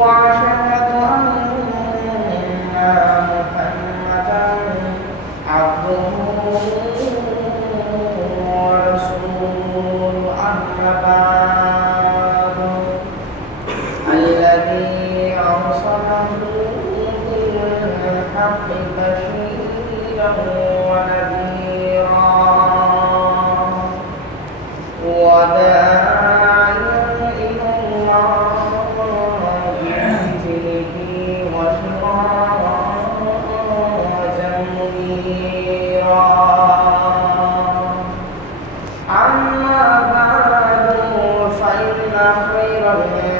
وأشهد أن محمدا عبده ورسوله أما بعد الذي أرسله بالحق بشيرا ونذيرا وداعيا إلى الله بإذنه وسراجا منيرا أما بعد فإن خير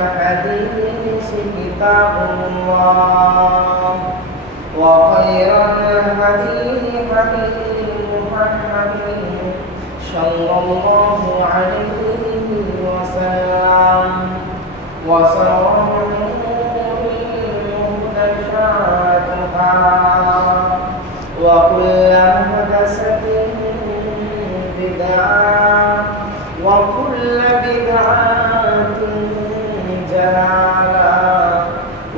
الحديث كتاب الله وخير الهدي هدي محمد صلى الله عليه وسلم وشر الأمور محدثاتها وكل محدثة بدعة وكل بدعة ضلالة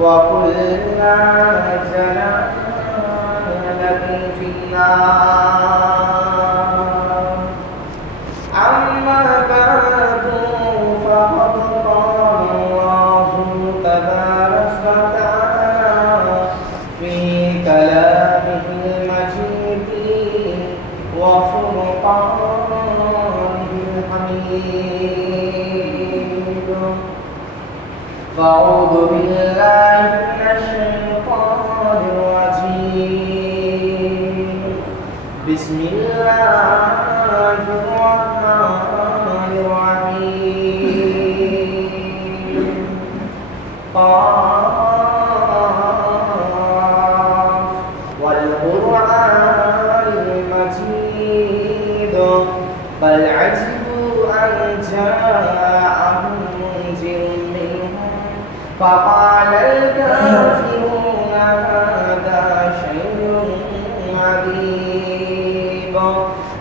وكل ضلالة في النار. أما بعد فقد قال الله تبارك وتعالى في كلامه المجيد وفرقانه الحميد. فأعوذ بالله من الشيطان الرجيم. بسم الله الرحمن الرحيم. قاف والقرآن المجيد بل عجبوا أن جاءهم منذر منهم فقال الكافرون هذا شيء عجيب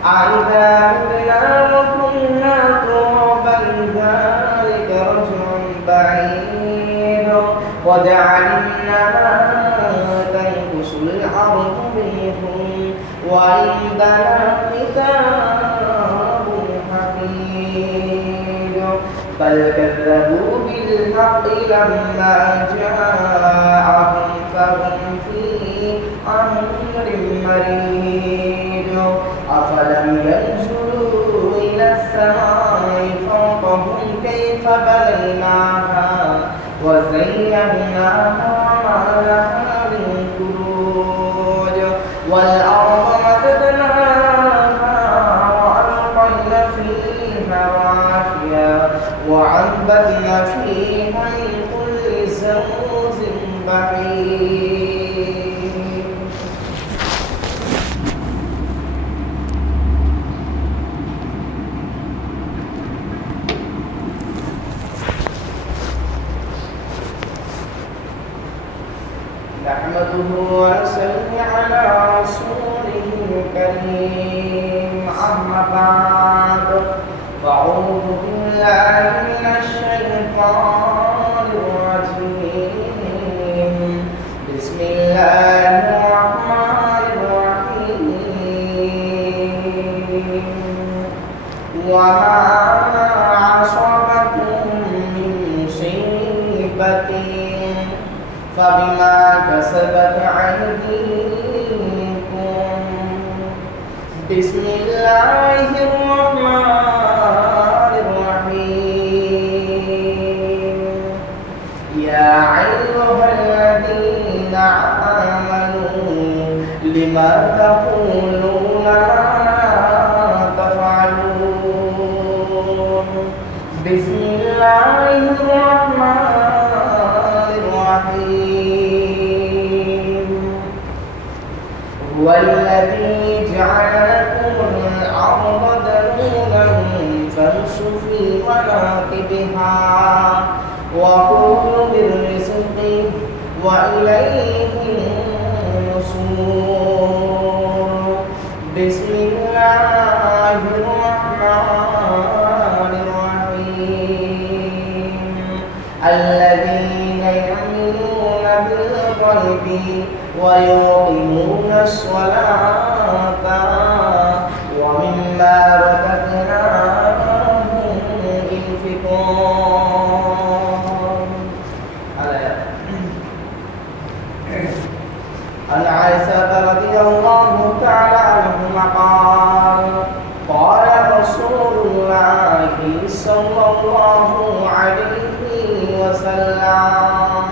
أإذا متنا وكنا ترابا ذلك رجع بعيد وجعلنا تنقص الأرض منهم وعندنا كتاب حفيظ بل كذبوا بالحق لما جاءهم فهم في أمر مريض أفلم ينظروا إلى السماء فوقهم كيف بنيناها وزيناها وما لها من فروج والأرض مددناها وألقينا فيها رواسي وأنبتنا فيها من كل زوج بهيج. نحمده ونصلي على رسوله الكريم. أما بعد فأعوذ بالله من الشيطان الرجيم. بسم الله الرحمن الرحيم. وما أصابكم من مصيبة فبما كسبت أيديكم. بسم الله الرحمن الرحيم. يا أيها الذين آمنوا لما تقولون ما تفعلون. بسم الله الرحمن الرحيم. هو الذي جعل لكم الأرض ذلولا فامشوا في مناكبها وكلوا من رزقه وإليه النشور. بسم الله الرحمن الرحيم. الذين يملكون بالغيب ويقيمون الصلاة ومما رزقناهم ينفقون. عن عائشة رضي الله تعالى عنها قال رسول الله صلى الله عليه وسلم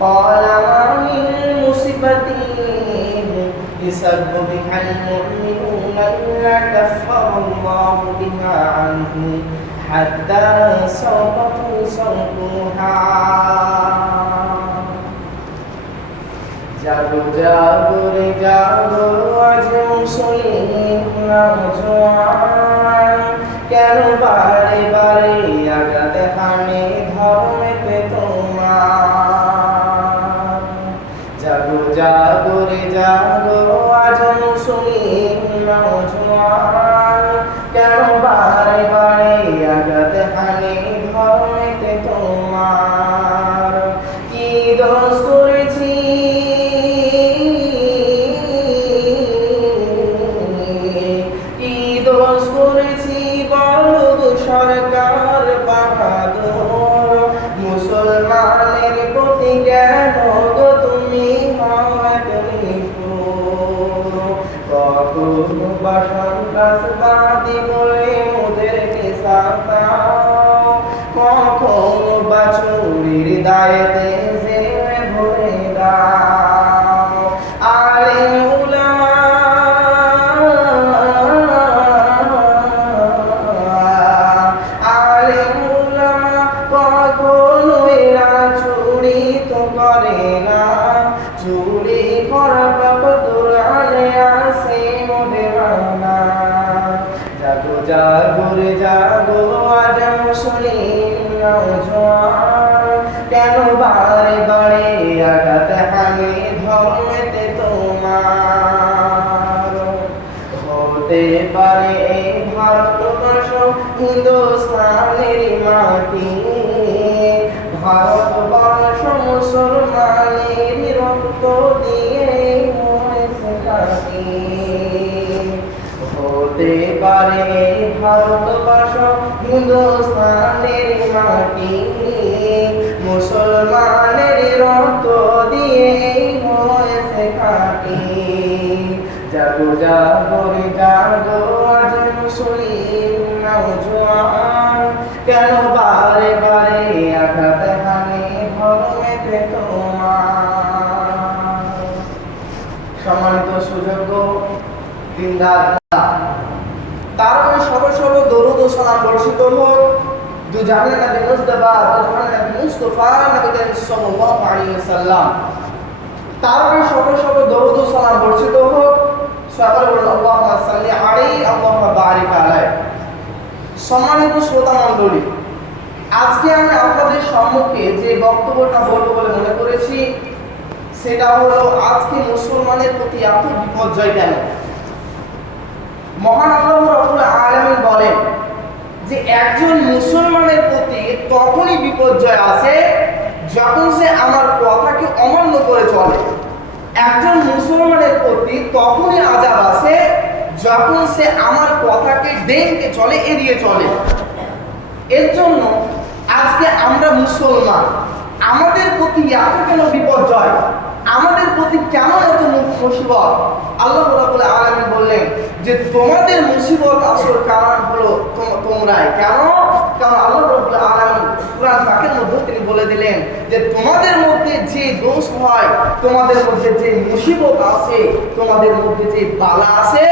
قال ما من مصيبة يسبب بها المؤمنون إلا كفر الله بها عنه حتى صوته صوتها. জাগো জাগো রে জাগো আজ মুসলিম নওজোয়ান, কেন বারে বারে আঘাত হানে ধর্মেতে তোমার। জাগো জাগো রে জাগো আজ মুসলিম নওজোয়ান, কেন বারে বারে আঘাত হানে ধর্মেতে তোমার। কি দোষ করেছি সরকার বাহাদুর, মুসলমানের প্রতি কেন গো তুমি কখন বা সন্ত্রাসবাদী বলে ওদেরকে সাঁতাও, কখন বা চুরির দায়েতে জেলে ভরে দাও। আলেম উলামা করে না, চুরি করা পাপ দুরালে আসে মোদের না। জাগো জাগো রে জাগো আজ মুসলিম নওজোয়ান, কেন বারে বারে আঘাত হানে ধর্মেতে তোমার। হতে পারে এই ভারতবর্ষ হিন্দুস্তানের মাটি, ভারতবর্ষ মুসলমানের রক্ত দিয়ে হয়েছে ঘাঁটি। হতে পারে ভারতবর্ষ হিন্দুস্তানের মাটি, মুসলমানের রক্ত দিয়ে হয়েছে ঘাঁটি। জাগো জাগো রে জাগো আজ মুসলিম নওজোয়ান, কেন বারে বারে আঘাত হানে ধর্মেতে তোমার। সম্মানিত সুযোগ্য দিনদার, তার সবে সবে দরুদ ও সালাম বর্ষিত হোক দু জাহানের নবী মুস্তাফা দু জাহানের নবী মুস্তাফা নবী সাল্লাল্লাহু আলাইহি ওয়াসাল্লাম, তার সবে সবে দরুদ ও সালাম বর্ষিত হোক। সকলে বলুন আল্লাহুম্মা সাল্লি আলাইহি আল্লাহুম্মা বারিক আলাইহি। সম্মানিত শ্রোতা মণ্ডলী, আজকে আমি আপনাদের সম্মুখে যে বক্তব্যটা বলবো বলে মনে করেছি সেটা হলো আজকে মুসলমানের প্রতি এত বিপর্যয় কেন। মহান আল্লাহ রাব্বুল আলামিন বলেন যে একজন মুসলমানের প্রতি তখনই বিপর্যয় আসে যখন সে আমার কথাকে অমান্য করে চলে। একজন মুসলমানের প্রতি তখনই আযাব আসে যখন সে আমার কথাকে ডেকে চলে, এড়িয়ে চলে। এর জন্য আজকে আমরা মুসলমান, আমাদের প্রতি এত কেন বিপর্যয়, আমাদের প্রতি কেন এত মুসিবত? আল্লাহ রাব্বুল আলামিন বললেন যে তোমাদের মুসিবত আসল কারণ হলো তোমরাই। কেন? কারণ আল্লাহ রাব্বুল আলামিন কুরআন পাকের মধ্যে তিনি বলে দিলেন যে তোমাদের মধ্যে যে দোষ হয়, তোমাদের মধ্যে যে মুসিবত আসে, তোমাদের মধ্যে যে বালা আসে,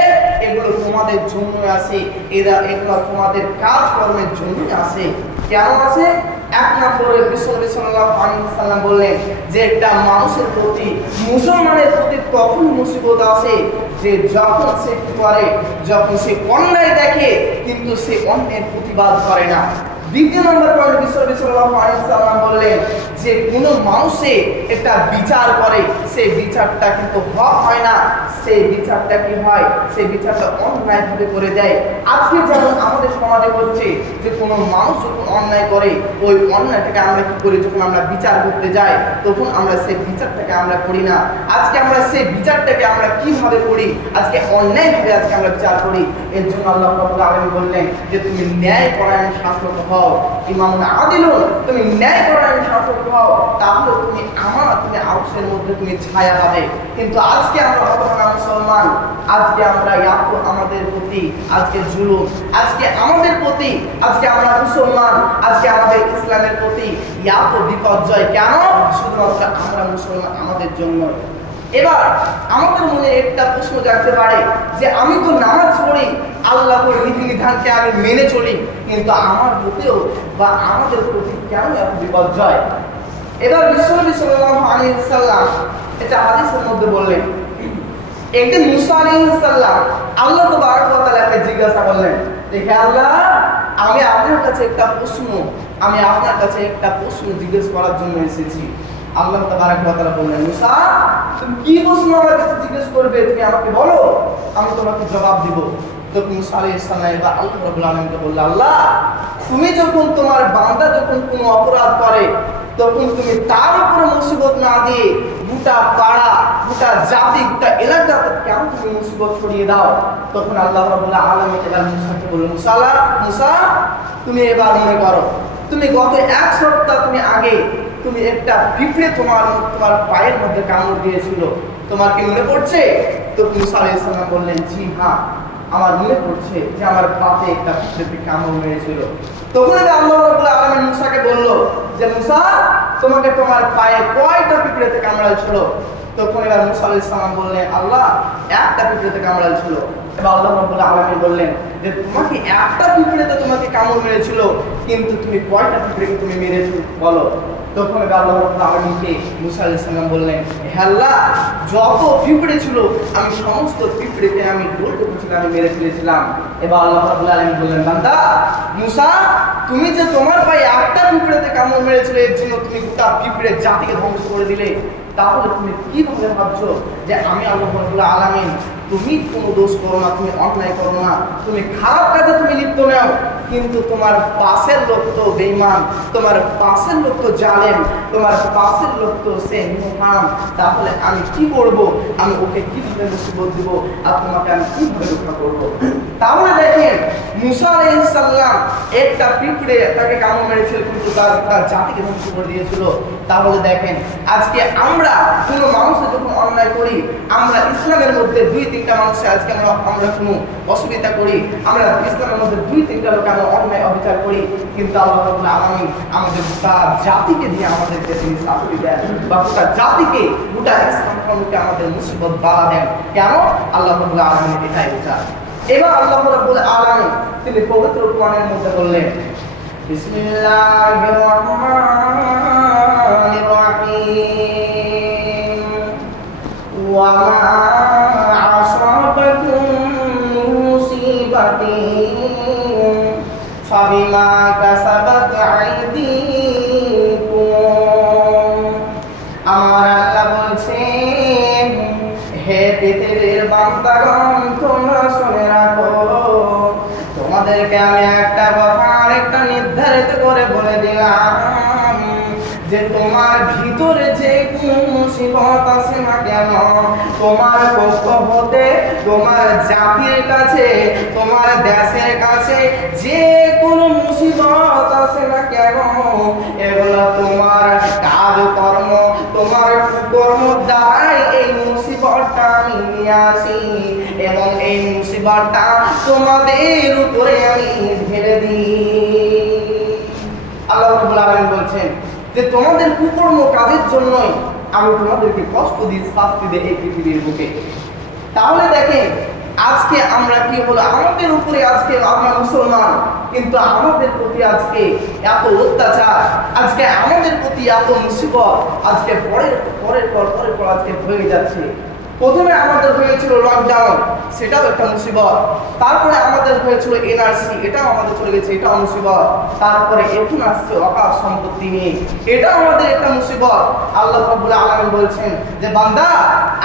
এগুলো তোমাদের জন্য আসে, এগুলো তোমাদের কাজকর্মের জন্য আসে। কেন আসে? এক নম্বরে বিশ্বনবী সাল্লাল্লাহু আলাইহি ওয়াসাল্লাম বললেন যে একটা মানুষের প্রতি, মুসলমানের প্রতি তখন মুসিবত আসে যে যখন সে কি করে, যখন সে অন্যায় দেখে কিন্তু সে অন্যায়ের প্রতিবাদ করে না। দ্বিতীয় নম্বর পয়েন্ট বিশ্বনবী সাল্লাল্লাহু আলাইহি ওয়াসাল্লাম বললেন যে কোনো মানুষে একটা বিচার করে, সেই বিচারটা কিন্তু হক হয় না, সেই বিচারটা কি হয়, সেই বিচারটা অন্যায়ভাবে করে দেয়। আজকে যেমন আমাদের সমাজে হচ্ছে যে কোনো মানুষ যখন অন্যায় করে, ওই অন্যায়টাকে আমরা কি করি, যখন আমরা বিচার করতে যাই তখন আমরা সেই বিচারটাকে আমরা করি না। আজকে আমরা সেই বিচারটাকে আমরা কিভাবে করি, আজকে অন্যায়ভাবে আজকে আমরা বিচার করি। এর জন্য আল্লাহ রাব্বুল আলামিন বললেন যে তুমি ন্যায় পরায়ণ শাসক হও, ইমামুন আদিলুন, তুমি ন্যায় পরায়ণ শাসক হও, তাহলে তুমি আরশের মধ্যে তুমি ছায়া পাবে। কিন্তু আজকে আমরা হতভাগা মুসলমান, আজকে আমরা এত আমাদের প্রতি আজকে জুলুম, আজকে আমাদের প্রতি, আজকে আমরা মুসলমান, আজকে আমাদের ইসলামের প্রতি এত বিপর্যয় কেন? শুধুমাত্র আমরা মুসলমান আমাদের জন্য। এবার আমাদের মনে একটা প্রশ্ন জাগতে পারে যে আমি তো নামাজ পড়ি, আল্লাহর বিধিবিধানকে আমি মেনে চলি, কিন্তু আমার প্রতিও বা আমাদের প্রতি কেন এত বিপর্যয়? এবার বিশ্বনবী সাল্লাল্লাহু আলাইহি ওয়াসাল্লাম এটা হাদিসের মধ্যে বললেন, একদিন মুসা আলাইহিস সালাম আল্লাহ তাবারক ওয়া তাআলাকে জিজ্ঞাসা করলেন, দেখে আল্লাহ, আমি আপনার কাছে একটা প্রশ্ন জিজ্ঞেস করার জন্য এসেছি। আল্লাহ তাবারক ওয়া তাআলা বললেন, মুসা, তুমি কি প্রশ্ন আমার কাছে জিজ্ঞেস করবে, তুমি আমাকে বলো, আমি তোমাকে জবাব দিব। তো মুসা আলাইহিস সালাম বা আল্লাহ রাব্বুল আলামিনকে বলল, আল্লাহ, তুমি যখন তোমার বান্দা যখন কোনো অপরাধ করে, তখন তুমি তার উপরে মুসিবত না দিয়ে গোটা পাড়া, গোটা জাতি, গোটা এলাকাতে কেন তুমি মুসিবত ছড়িয়ে দাও? তখন আল্লাহ রাব্বুল আলামিন এবার মুসাকে বলল, মুসা, তুমি এবার মনে করো, তুমি গত এক সপ্তাহ তুমি আগে তুমি একটা পিঁপড়ে তোমার পায়ের মধ্যে কামড় দিয়েছিল, তোমার কি মনে পড়ছে? তো মুসা আলাইহিস সালাম বললেন, জি হ্যাঁ, আমার মনে পড়ছে যে আমার পাতে একটা পিঁপড়ে কামড় মেরেছিল। তখন আল্লাহ রাব্বুল আলামিন মুসাকে বলল যে, মুসা, তোমাকে তোমার পায়ে কয়টা পিঁপড়েতে কামড়াচ্ছিল? তখন এবার মুসা আলাইহিস সালাম বললেন, আল্লাহ, একটা পিঁপড়েতে কামড়াচ্ছিল। এবার আল্লাহ রাব্বুল আলামিন বললেন যে, তোমাকে একটা পিঁপড়েতে তোমাকে কামড় মেরেছিল, কিন্তু তুমি কয়টা পিঁপড়েকে তুমি মেরেছো বলো? তখন এবার আল্লাহ রাব্বুল আলামিনকে মুসা আলাইহিস সালাম বললেন, হে আল্লাহ, যত পিঁপড়ে ছিল আমি সমস্ত পিঁপড়েকে আমি ডলতে পুঁছিলে আমি মেরে ফেলেছিলাম। এবার আল্লাহ রাব্বুল আলামিন বললেন, বান্দা মুসা, তুমি যে তোমার পায়ে একটা পিঁপড়েতে কামড় মেরেছিলে, এর জন্য তুমি গোটা পিঁপড়ে জাতিকে ধ্বংস করে দিলে, তাহলে তুমি কিভাবে ভাবছো যে আমি আল্লাহ রাব্বুল আলামিন? তুমি কোনো দোষ করো না, তুমি অন্যায় করো না, তুমি খারাপ কাজে তুমি লিপ্ত নাও, কিন্তু তোমার পাশের লোক তো বেঈমান, তোমার পাশের লোক তো জালেম, তোমার পাশের লোক তো সে মুহাম, তাহলে আমি কি করব? আমি ওকে কিভাবে মুসিবত দিব আর তোমাকে আমি কিভাবে রক্ষা করব? তাহলে দেখেন, মুসা আলাইহিস সালাম একটা পিঁপড়ে তাকে কামড় মেরেছিল, কিন্তু তার জাতিকে ধ্বংস করে দিয়েছিল। তাহলে দেখেন, আজকে আমরা কোনো মানুষের যখন অন্যায় করি, আমরা ইসলামের মধ্যে 2-3টা মানুষের আজকে আমরা কোনো অসুবিধা করি, আমরা ইসলামের মধ্যে 2-3টা লোক আমরা অন্যায় অবিচার করি, কিন্তু আল্লাহ রাব্বুল আলামিন আমাদের গোটা জাতিকে দিয়ে আমাদেরকে তিনি শাস্তি দেন, বা গোটা জাতিকে, গোটা ইসলাম ধর্মকে আমাদের মুসিবত বাধা দেন। কেন? আল্লাহ রাব্বুল আলামিন এটাই বোঝায়। এবার আল্লাহ রাব্বুল আলামিন তিনি পবিত্র কোরআনের মধ্যে বললেন, বিসমিল্লাহির রাহমানির রাহিম, ওয়া মা আসাবাকুম মুসিবাতিন ফাবিমা কাসাবাত আইদিকুম। আমার আল্লাহ বলছেন, হে পৃথিবীর বান্দাগণ, তোমরা শুনে রাখো, তোমাদেরকে আমি একটা কথা আরেকটা নির্ধারিত করে বলে দিলাম যে তোমার ভিতরে যে কোন মুসিবত আছে না কেন, তোমার পক্ষ হতে, তোমার জাতির কাছে, তোমার দেশের কাছে যে কোনো মুসিবত আছে না কেন, এগুলো তোমার কাজকর্ম, তোমার কর্ম দ্বারাই এই মুসিবতটা আমি নিয়ে আসি, এবং এই মুসিবতটা তোমাদের উপরে আমি ঢেলে দিই। আল্লাহ রাব্বুল আলামিন বলছেন যে তোমাদের কুকর্ম কাজের জন্যই আমি তোমাদেরকে কষ্ট দিই, শাস্তি দিই এই পৃথিবীর বুকে। তাহলে দেখেন, আজকে আমরা কি হলো, আমাদের উপরে আজকে আমরা মুসলমান, কিন্তু আমাদের প্রতি আজকে এত অত্যাচার, আজকে আমাদের প্রতি এত মুসিবত আজকে পরের পর আজকে হয়ে যাচ্ছে। প্রথমে আমাদের হয়েছিল লকডাউন, সেটাও একটা মুসিবত। তারপরে আমাদের হয়েছিল এনআরসি, এটাও আমাদের চলে গেছে, এটাও মুসিবত। তারপরে এখন আসছে অকাপ সম্পত্তি নিয়ে, এটাও আমাদের একটা মুসিবত। আল্লাহ রাব্বুল আলামিন বলছেন যে বান্দা,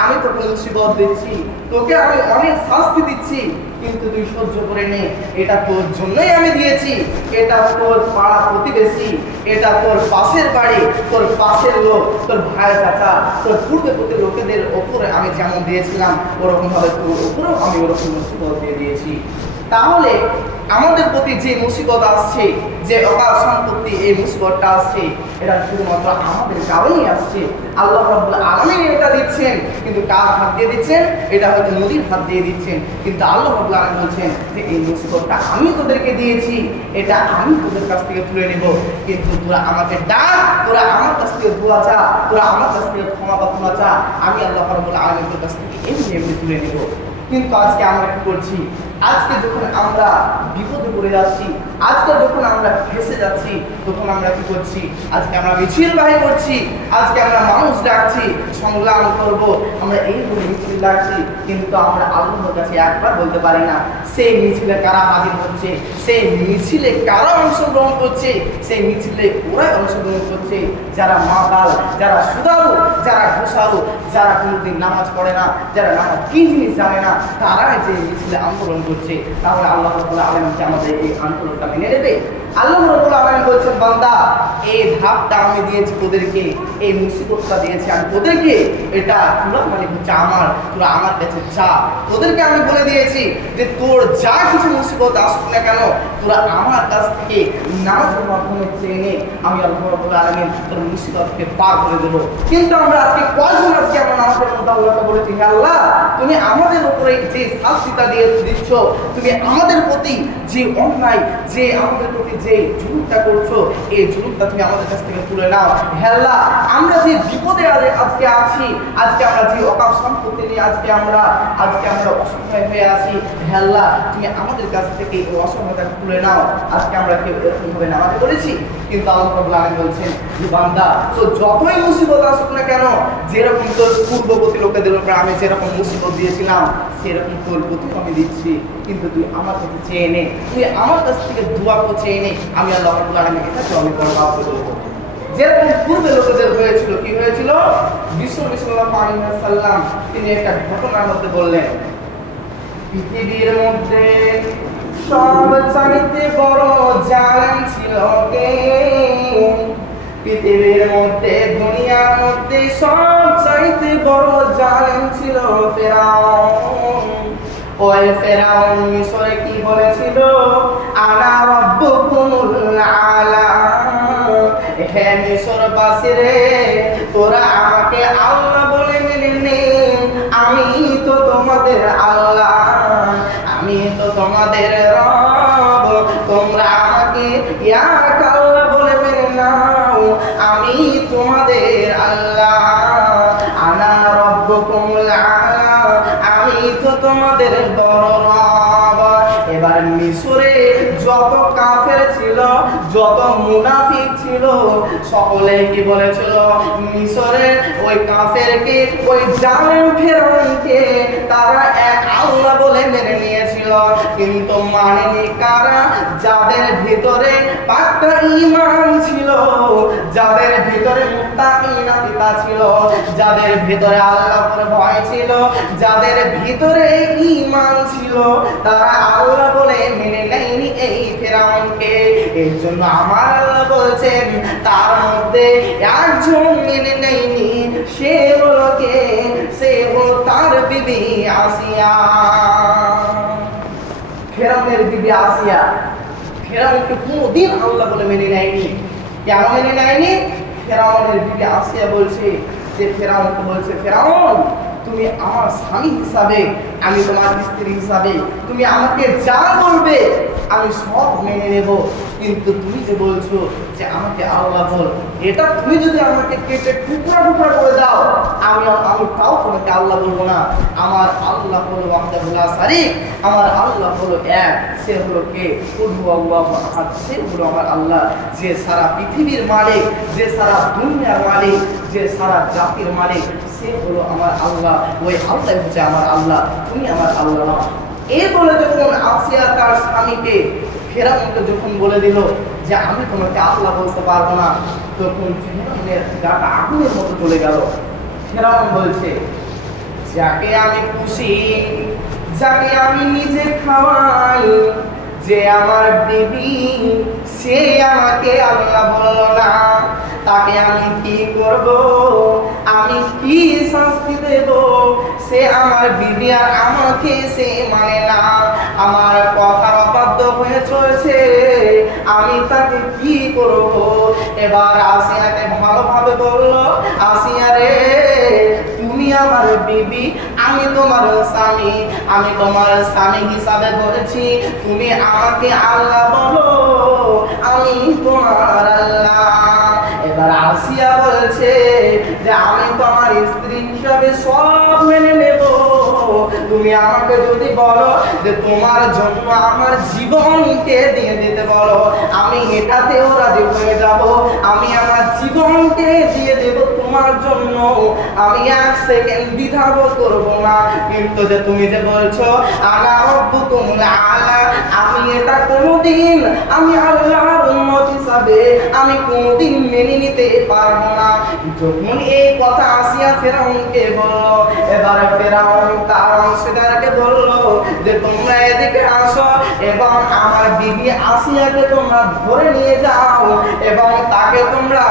আমি তোকে মুসিবত দিচ্ছি, তোকে আমি অনেক শাস্তি দিচ্ছি, কিন্তু তুই সহ্য করে নে। এটা তোর জন্যই আমি দিয়েছি। এটা তোর পাড়া প্রতিবেশী, এটা তোর পাশের বাড়ি, তোর পাশের লোক, তোর ভাই চাচা, তোর পূর্ববর্তী লোকেদের ওপরে আমি যেমন দিয়েছিলাম, ওরকম ভাবে তোর ওপরেও আমি ওরকম মুসিবত দিয়ে দিয়েছি। তাহলে আমাদের প্রতি যে মুসিবত আসছে, যে অকাল সম্পত্তি, এই মুসিবতটা আসছে, এটা শুধুমাত্র আমাদের কারণেই আসছে। আল্লাহ রাব্বুল আলামিন এটা দিচ্ছেন, কিন্তু কার হাত দিয়ে দিচ্ছেন? এটা হয়তো নদীর হাত দিয়ে দিচ্ছেন, কিন্তু আল্লাহ রাব্বুল আলামিন বলছেন যে এই মুসিবতটা আমি তোদেরকে দিয়েছি, এটা আমি তোদের কাছ থেকে তুলে নেব, কিন্তু তোরা আমাকে ডাক, তোরা আমার কাছ থেকে দোয়া চা, তোরা আমার কাছ থেকে ক্ষমা প্রার্থনা চা, আমি আল্লাহ রাব্বুল আলামিনের কাছ থেকে এমনি এমনি তুলে নেব। কিন্তু আজকে আমরা কি করছি? আজকে যখন আমরা বিপদে পড়ে যাচ্ছি, আজকে যখন আমরা ফেসে যাচ্ছি, তখন আমরা কি করছি? আজকে আমরা মিছিল বাহির করছি, আজকে আমরা মানুষ ডাকছি, সংগ্রাম করব, আমরা এই বলে মিছিল ডাকছি, কিন্তু আমরা আল্লাহর কাছে একবার বলতে পারি না সেই মিছিলে কারা হাজির হচ্ছে, সেই মিছিলে কারা অংশগ্রহণ করছে, সেই মিছিলে ওরাই অংশগ্রহণ করছে যারা মাতাল, যারা সুদারু, যারা ঘোষারু, যারা কোনোদিন নামাজ পড়ে না, যারা নামাজ কি জিনিস জানে না, তারাই যে মিছিলে আন্দোলন করছে। তাহলে আল্লাহ রাব্বুল আলামিন কি আমাদের এই আন্দোলনটা মেনে নেবে? আল্লাহ রাব্বুল আলামিন বলছেন বান্দা, এই ধাপটা আমি দিয়েছি তোদেরকে, এই মুসিবতটা দিয়েছি আমি তোদেরকে, এটা পুরো মালিক হচ্ছে আমার, তোরা আমার কাছে যা। তোদেরকে আমি বলে দিয়েছি যে তোর যা কিছু মুসিবত আসুক না কেন, তোরা আমার কাছ থেকে নামাজের মাধ্যমে চেয়ে নে, আমি আল্লাহ রাব্বুল আলামিন তোর মুসিবতকে পার করে দেবো। কিন্তু আমরা আজকে কয়জন আজকে আমরা নামাজের মধ্যে আল্লাহকে বলেছি, হে আল্লাহ, তুমি আমাদের উপরে যে শাস্তিটা দিয়ে দিচ্ছ, তুমি আমাদের প্রতি যে অন্যায়, যে আমাদের প্রতি যে জুলুমটা করছো, এই জুলুমটা তুমি আমাদের কাছ থেকে তুলে নাও। হে আল্লাহ, আমরা যে বিপদে আজকে আছি, আজকে আমরা যে অকাপ সম্পত্তি নিয়ে আজকে আমরা অসহায় হয়ে আছি, হে আল্লাহ, তুমি আমাদের কাছ থেকে এই অসহায়তা তুলে নাও। আজকে আমরা কেউ এরকম ভাবে নামাজ পড়েছি, কিন্তু আল্লাহ রাব্বুল আলামিন বলছেন যে বান্দা, তো যতই মুসিবত আসুক না কেন, যেরকম তোর পূর্ববর্তী লোকেদের উপর আমি যেরকম মুসিবত দিয়েছিলাম, সেরকম তোর প্রতি আমি দিচ্ছি, কিন্তু তুই আমার কাছে চেয়ে নে, তুই আমার কাছ থেকে দোয়া করে চেয়ে নে, আমি আল্লাহ রাব্বুল আলামিন এটাকে আমি বড় মাফ করে দেবো। যেরকম পূর্বে লোকেদের হয়েছিল, কি হয়েছিল? বিষ্ণু সাল্লাল্লাহু আলাইহি ওয়াসাল্লাম তিনি একটা ঘটনার মধ্যে বললেন, পৃথিবীর মধ্যে সব চাইতে বড় জালেম ছিল কে? পৃথিবীর মধ্যে, দুনিয়ার মধ্যে সব চাইতে বড় জালেম ছিল ফেরাউন। ওই ফেরাউন মিশরে কি বলেছিল? আনা রাব্বুকুমুল আলা। হে মিশরবাসীরে, তোরা আমাকে আল্লাহ বলে মেনে নে, আমি তো তোমাদের আল্লাহ, আমি তো তোমাদের রব, তোমরা আমাকে এক আল্লাহ বলে মেনে নাও, আমি তোমাদের আল্লাহ। আনা রাব্বুকুমুল আলা, আমি তো তোমাদের বড় রব। এবার মিশরে যত কাফের ছিল, যত মুনাফিক ছিল, সকলে কি বলেছিল? মিশরের ওই কাফেরকে, ওই জালেম ফেরাউনকে তারা এক আল্লাহ বলে মেনে নিয়েছিল, কিন্তু মানেনি কারা? যাদের ভিতরে পাক্কা ঈমান ছিল, যাদের ভিতরে মুত্তাকিনা পিতা ছিল, যাদের ভিতরে আল্লাহর ভয় ছিল, যাদের ভিতরে ঈমান ছিল, তারা আল্লাহ বলে মেনে নেয়নি এই ফেরাউনকে। এর জন্য আমার আল্লাহ বলছেন, তার মধ্যে একজন মেনে নেয়নি, সে হলো কে? সে হলো তার বিবি আসিয়া। ফেরাউনের বিবি আসিয়া ফেরাউনকে কোনোদিন আল্লাহ বলে মেনে নেয়নি। কেন মেনে নেয়নি? ফেরাউনের বিবি আসিয়া বলছে যে, ফেরাউনকে বলছে, ফেরাউন, তুমি আমার স্বামী হিসাবে, আমি তোমার স্ত্রী হিসাবে, তুমি আমাকে যা বলবে আমি সব মেনে নেব, কিন্তু তুমি যে বলছো যে আমাকে আল্লাহ বল, এটা তুমি যদি আমাকে কেটে টুকরা টুকরা করে দাও, আমি তাও তোমাকে আল্লাহ বলবো না। আমার আল্লাহ হলো ওয়াহদাহু লা শারীক, আমার আল্লাহ হলো এক, সে হলো কে? কুল হুয়াল্লাহু আহাদ, সে হলো আমার আল্লাহ, যে সারা পৃথিবীর মালিক, যে সারা দুনিয়ার মালিক, যে সারা জাতির মালিক সে হলো আমার আল্লাহ, ওই আল্লাহ হচ্ছে আমার আল্লাহ, তুমি আমার আল্লাহ না। এই বলে যখন আসিয়া তার স্বামীকে ফেরাউনকে যখন বলে দিল যে আমি তোমাকে আল্লাহ বলতে পারবো না, তখন ফেরাউনের গাটা আগুনের মতো চলে গেল। ফেরাউন বলছে যাকে আমি খুশি, যাকে আমি নিজে খাওয়াই, যে আমার বিবি সে আমাকে আল্লাহ বলল না, তাকে আমি কি করব, আমি কি শাস্তি দেব? সে আমার বিবি আর আমাকে সে মানে না, আমার কথা অবাধ্য হয়ে চলছে, আমি তাকে কি করব? এবার আসিয়াকে ভালোভাবে বলল, আসিয়া রে তুমি আমার বিবি, আমি তোমার স্বামী, আমি তোমার স্বামী হিসাবে বলেছি, তুমি আমাকে আল্লাহ বলো, আমি তোমার আল্লাহ। এবার আসিয়া বলছে যে আমি তোমার স্ত্রী হিসাবে সব মেনে নেব, তুমি আমাকে যদি বলো যে তোমার জন্য আমার জীবনকে দিয়ে দিতে বলো, আমি এটাতেও রাজি হয়ে যাব, আমি আমার জীবনকে দিয়ে দেব তোমার জন্য, আমি এক সেকেন্ড দ্বিধাবোধ করবো না। কিন্তু যে তুমি যে বলছো আলা রাব্বুকুম আলা, আমি এটা কোনোদিন আমি আল্লাহর উম্মত হিসাবে আমি কোনোদিন মেনে নিতে পারবো না। যখন এই কথা আসিয়া ফেরাউনকে বলল, এবার ফেরাউন তার অংশীদারকে বলল যে তোমরা এদিকে আসো এবং আমার বিবি আসিয়াকে তোমরা ধরে নিয়ে যাও এবং তাকে তোমরা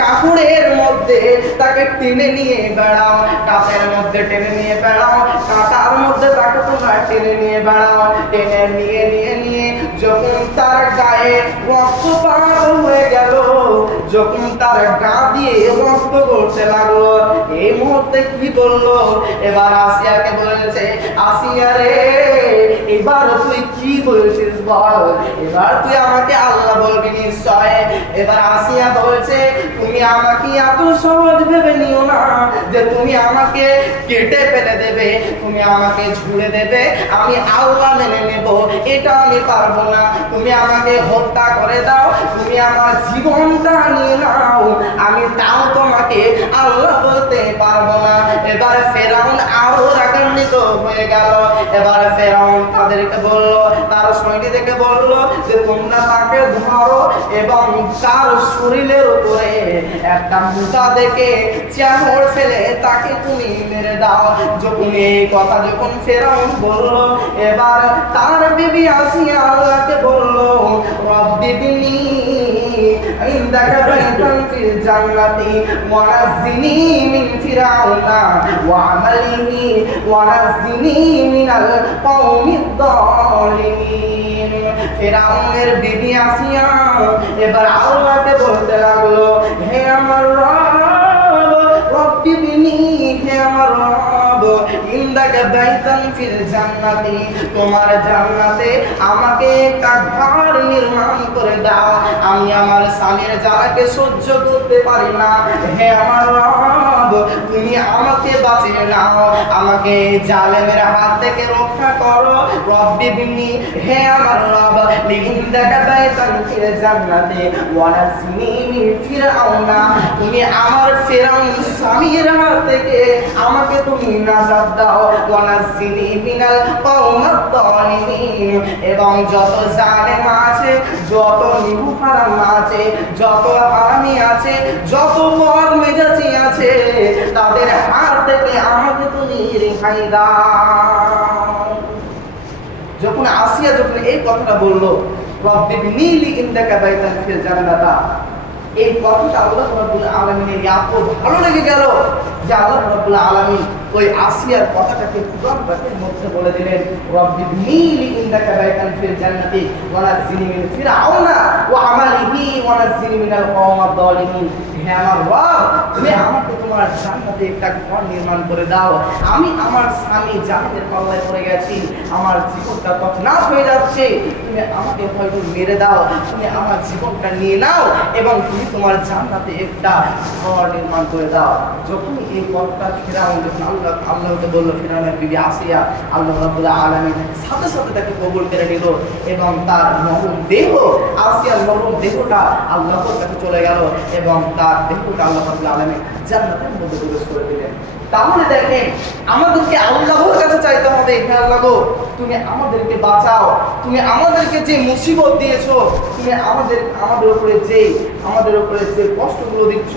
কাপড়ের মধ্যে তাকে টেনে নিয়ে বেড়াও, কাপের মধ্যে টেনে নিয়ে বেড়াও, কাঁটার মধ্যে তাকে তোমরা টেনে নিয়ে বেড়াও, টেনে নিয়ে নিয়ে নিয়ে যখন তার গায়ে রক্তপাত হয়ে গেল, যখন তার গা দিয়ে রক্ত করতে লাগলো, এই মুহূর্তে কি বললো? এবার আসিয়াকে বলেছে আসিয়া রে এবার তুই কি বলছিস বল, এবার তুই আমাকে আল্লাহ বলবি নিশ্চয়। এবার আসিয়া বলছে তুমি আমাকে এত সহজ ভেবে নিও না যে তুমি আমাকে কেটে ফেলে দেবে, তুমি আমাকে ঝুড়ে দেবে, আমি আল্লাহ মেনে নেব, এটা আমি পারবো না। তুমি আমাকে হত্যা করে দাও, তুমি আমার জীবনটা নিয়ে নাও, আমি তাও তোমাকে আল্লাহ বলতে পারবো না। এবার ফেরাউন আরো রাগান্বিত হয়ে গেল। এবার ফেরাউন তাদেরকে বলল, তার সৈন্যদেরকে বলল যে তোমরা তাকে ধরো এবং তার শরীরের উপরে একটা মুদ্রা দেখে চাদর ফেলে তাকে তুমি মেরে দাও। যখন এই কথা যখন ফেরাউন বলল, এবার তার বিবি আসিয়া আল্লাহকে বলল রব্বিবনি ইনদাকা বাইতান ফিল জান্নাতি ওয়া নাজ্জিনি মিন ফিরাউনা ওয়া আমালিহি ওয়া নাজ্জিনি মিনাল কওমিদ যালিমিন। ফিরাউনের বিবি আসিয়া এবার আল্লাহকে বলতে লাগলো, হে আমার রব, রব্বিবনি, হে আমার রব, ইনদাকা বাইতান ফিল জান্নাতি, তোমার জান্নাতে আমাকে একটা ঘর নির্মাণ করে দাও, আমি আমার স্বামীর জ্বালাকে সহ্য করতে পারি না। হে আমার রব, তুমি আমাকে বাঁচিয়ে নাও, আমাকে জালেমের হাত থেকে রক্ষা করো। রব্বিবনি, হে আমার রব, ইনদাকা বাইতান ফিল জান্নাতি ওয়া নাজ্জিনি মিন ফিরাউনা, তুমি আমার ফিরাউন স্বামীর হাত থেকে আমাকে তুমি নাজাত দাও। ওয়া নাজ্জিনি মিনাল কওমিদ যালিমিন, এবং যত জালেম আছে, যত নিহুফারাম আছে, যত হারামি আছে, যত বদ মেজাজি আছে, তাদের হাত থেকে আমাকে তুমি রেহাই দাও। যখন আসিয়া যখন এই কথাটা বলল রব্বিবনি ইনদাকা বাইতান ফিল জান্নাতা, এই কথাটা আল্লাহ রাব্বুল আলামিনের এত ভালো লেগে গেল যে আল্লাহ রাব্বুল আলামিন ওই আসিয়ার কথাটাকে কুরআন পাকের মধ্যে বলে দিলেন রব্বিবনি ইনদাকা বাইতান ফিল জান্নাতি ওয়া নাজ্জিনি মিন ফিরাউনা ওয়া আমালিহি ওয়া নাজ্জিনি মিনাল কওমিদ যালিমিন। হে আমার রব, তুমি আমাকে তোমার জান্নাতে একটা ঘর নির্মাণ করে দাও, আমি আমার স্বামী জাহান্নামের পাল্লায় পড়ে গেছি, আমার জীবনটা তছনছ হয়ে যাচ্ছে, তুমি আমাকে হয়তো মেরে দাও, তুমি আমার জীবনটা নিয়ে নাও এবং তুমি তোমার জান্নাতে একটা ঘর নির্মাণ করে দাও। যখন এই কথাটা ফিরাউন যখন আল্লাহকে বললো, ফিরাউনের বিবি আসিয়া, আল্লাহ রাব্বুল আলামিন সাথে সাথে তাকে কবুল করে নিল এবং তার নরম দেহ, আসিয়ার নরম দেহটা আল্লাহর কাছে চলে গেল এবং তার দেহটা আল্লাহ রাব্বুল আলামিন জান্নাতের মধ্যে প্রবেশ করে দিলেন। তাহলে দেখেন, আমাদেরকে আল্লাহর কাছে চাইতে হবে, হে আল্লাহ গো, তুমি আমাদেরকে বাঁচাও, তুমি আমাদেরকে যে মুসিবত দিয়েছো, তুমি আমাদের উপরে যে কষ্টগুলো দিচ্ছ,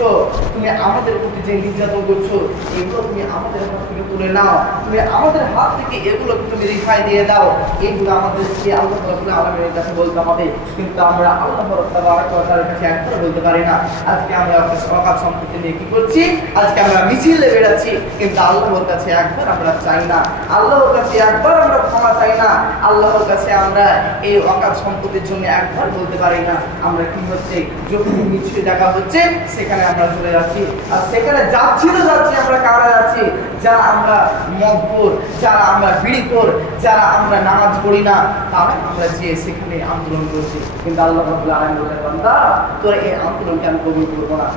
তুমি আমাদের প্রতি যে নির্যাতন করছো, এগুলো তুমি আমাদের হাত থেকে তুলে নাও, তুমি আমাদের হাত থেকে এগুলো তুমি রেহাই দিয়ে দাও। এইগুলো আমাদেরকে আল্লাহ রাব্বুল আলামিনের কাছে বলতে হবে, কিন্তু আমরা আল্লাহ তাবারক ওয়া তাআলার কাছে একবার বলতে পারি না। আজকে আমরা অকাল সম্পত্তি নিয়ে কি করছি? আজকে আমরা মিছিলে বেড়াচ্ছি, কিন্তু আল্লাহর কাছে একবার আমরা চাই না, আল্লাহর কাছে একবার আমরা ক্ষমা চাই না, আল্লাহর কাছে আমরা এই অকাল সম্পত্তির জন্য একবার বলতে পারি না। আমরা কি হচ্ছে, যখন মিছিল দেখা হচ্ছে সেখানে আমরা চলে যাচ্ছি, আর সেখানে যাচ্ছি আমরা কারা যাচ্ছি? যারা আমরা মদখোর, যারা আমরা বিড়িখোর, যারা আমরা নামাজ পড়ি না, তারা আমরা যে সেখানে আন্দোলন করছি। কিন্তু আল্লাহ রাব্বুল আলামিন বলেন, বান্দা তোরা এই আন্দোলনকে আমি কবুল করবো না।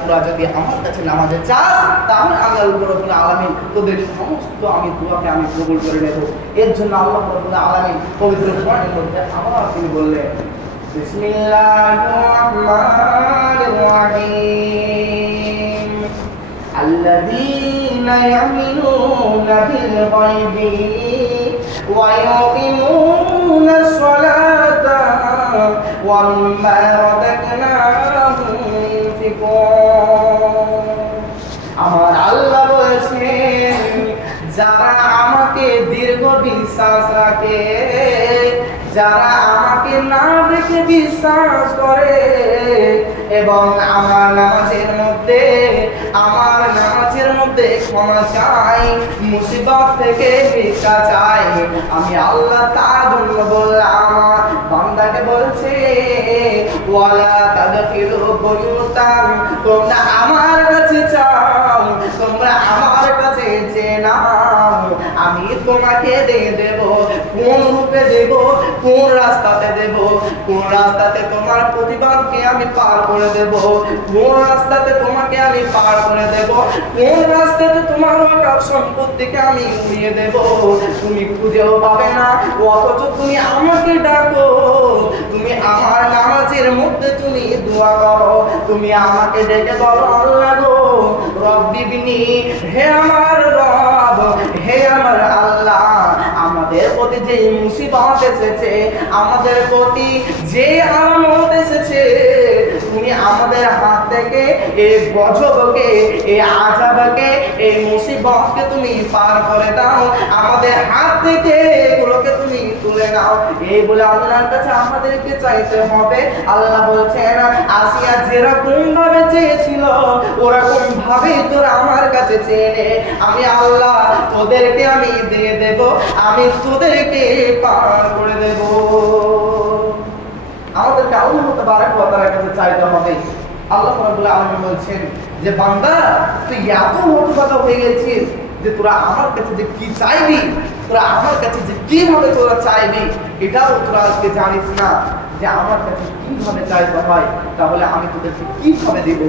তোরা যদি আমার কাছে নামাজে চাস, তাহলে আল্লাহ রাব্বুল আলামিন তোদের সমস্ত আমি দোয়াকে আমি কবুল করে নেব। এর জন্য আল্লাহ রাব্বুল আলামিন পবিত্র কোরআনের মধ্যে আবার তিনি বললেন, বিসমিল্লাহির রহমানির রহিম, আল্লাযীনা ইয়ামিনুনা বিল গায়বি ওয়া ইউকিমুনাস সালাতা ওয়া মিম্মা রাযাকনাহুম ইউনফিকুন। আমার আল্লাহ বলেছেন, যারা আমাকে দীর্ঘ বিশ্বাস রাখে, যারা আমাকে না দেখে বিশ্বাস করে এবং আমার নামাজের মধ্যে ক্ষমা চাই, মুসিবত থেকে ভিক্ষা চাই, আমি আল্লাহ তার জন্য বললাম, বান্দাকে বলছে, ওয়ালা তাদখিলু বুয়ুতান, তোমরা আমার কাছে চাও, তোমরা আমার কাছে চেয়ে নাও, আমি তোমাকে দিয়ে দেব। কোন রূপে দেব? কোন রাস্তাতে দেব? কোন রাস্তাতে তোমার প্রতিবাদকে আমি পার করে দেব? কোন রাস্তাতে তোমাকে আমি পার করে দেব? কোন রাস্তাতে তোমার অকাল সম্পত্তিকে আমি উড়িয়ে দেব? তুমি খুঁজেও পাবে না, অথচ তুমি আমাকে ডাকো, তুমি আমার নামাজের মধ্যে তুমি দোয়া করো, তুমি আমাকে ডেকে বলো, আল্লাহ গো রব্বিবিনি, হে আমার রব, হে আমার আল্লাহ, আমাদের প্রতি যে মুসিবত এসেছে, আমাদের প্রতি যে আলামত এসেছে, তুমি আমাদের হাত থেকে এই গজবকে, এই আযাবকে, এই মুসিবতকে তুমি পার করে দাও, আমাদের হাত থেকে এগুলোকে তুমি তুলে নাও। এই বলে আল্লাহর কাছে আমাদেরকে চাইতে হবে। আল্লাহ বলছেন, আসিয়া যেরকম ভাবে চেয়েছিল ওরকম ভাবেই তোরা আমার কাছে চেয়ে নে, আমি আল্লাহ তোদেরকে আমি দিয়ে দেব, আমি তোদেরকে পার করে দেব। আমাদেরকে আল্লাহ তাবারক ওয়া তাআলার কাছে চাইতে হবে। আল্লাহ রাব্বুল আলামিন বলছেন যে, বান্দা তুই এত হতবাক হয়ে গেছিস যে তোরা আমার কাছে যে কি চাইবি, তোরা আমার কাছে যে কিভাবে তোরা চাইবি, এটাও তোরা আজকে জানিস না যে আমার কাছে কিভাবে চাইতে হয়, তাহলে আমি তোদেরকে কিভাবে দেব।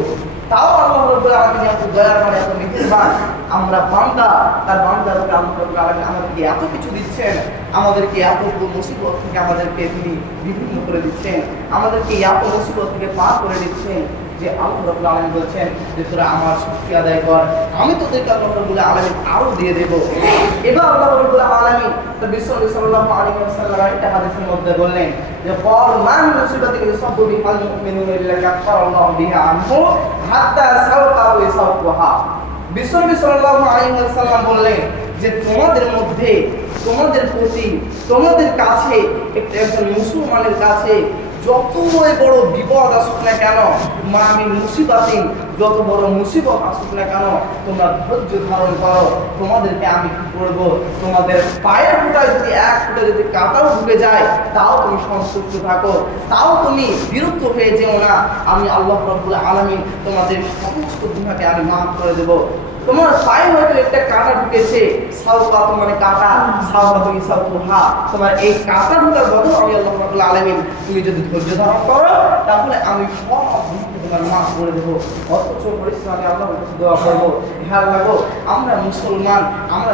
তাও আল্লাহ রাব্বুল আলামিন এত দয়ার মানে এত মেহেরবান, আমরা বান্দা, তার বান্দার উপরে আল্লাহ রাব্বুল আলামিন আমাদেরকে এত কিছু দিচ্ছেন, আমাদেরকে এত মুসিবত থেকে আমাদেরকে তিনি বিভিন্ন করে দিচ্ছেন, আমাদেরকে এত মুসিবত থেকে পার করে দিচ্ছেন যে আল্লাহ রাব্বুল আলামিন বলছেন যে তোরা আমার শুকরিয়া আদায় কর, আমি তোদেরকে আল্লাহ রাব্বুল আলামিন আরো দিয়ে দেব। এবার আল্লাহ রাব্বুল আলামিন তো বিশ্বনবী সাল্লাল্লাহু আলাইহি ওয়াসাল্লাম একটা হাদিসের মধ্যে বললেন যে, ক্বাল মান মুসিবাতিন ইউসাব্বু বিহাল মুমিনুনা ইল্লা কাফারাল্লাহু বিহা আনহু হাত্তা সাওকাহু সাওকাহা। বিশ্বনবী সাল্লাল্লাহু আলাইহি ওয়াসাল্লাম বললেন যে তোমাদের মধ্যে, তোমাদের প্রতি, তোমাদের কাছে, একজন মুসলমানের কাছে যতই বড় বিপদ আসুক না কেন, মামিন মুসিবাতিন, যত বড় মুসিবত আসুক না কেন, তোমরা ধৈর্য ধারণ করো, তোমাদেরকে আমি কি করব, তোমাদের পায়ের ফুটায় যদি এক ফুটে যদি কাঁটাও ঢুকে যায় তাও তুমি সন্তুষ্ট থাকো, তাও তুমি বিরক্ত হয়ে যেও না, আমি আল্লাহ রাব্বুল আলামিন তোমাদের সমস্ত গুনাহকে আমি মাফ করে দেব। তোমার পায়ে হয়তো একটা কাঁটা ঢুকেছে, সাউকাত মানে কাঁটা, সাউকাত ইসাউহা, তোমার এই কাঁটা ঢোকার বদল আমি আল্লাহ রাব্বুল আলামিন তুমি যদি ধৈর্য ধারণ করো তাহলে আমি সব ভুলকে তোমার মাফ করে দেবো। অথচ পরিশ্রমে আল্লাহর কাছে দোয়া করবো, হ্যাঁ আল্লাহ গো, আমরা মুসলমান, আমরা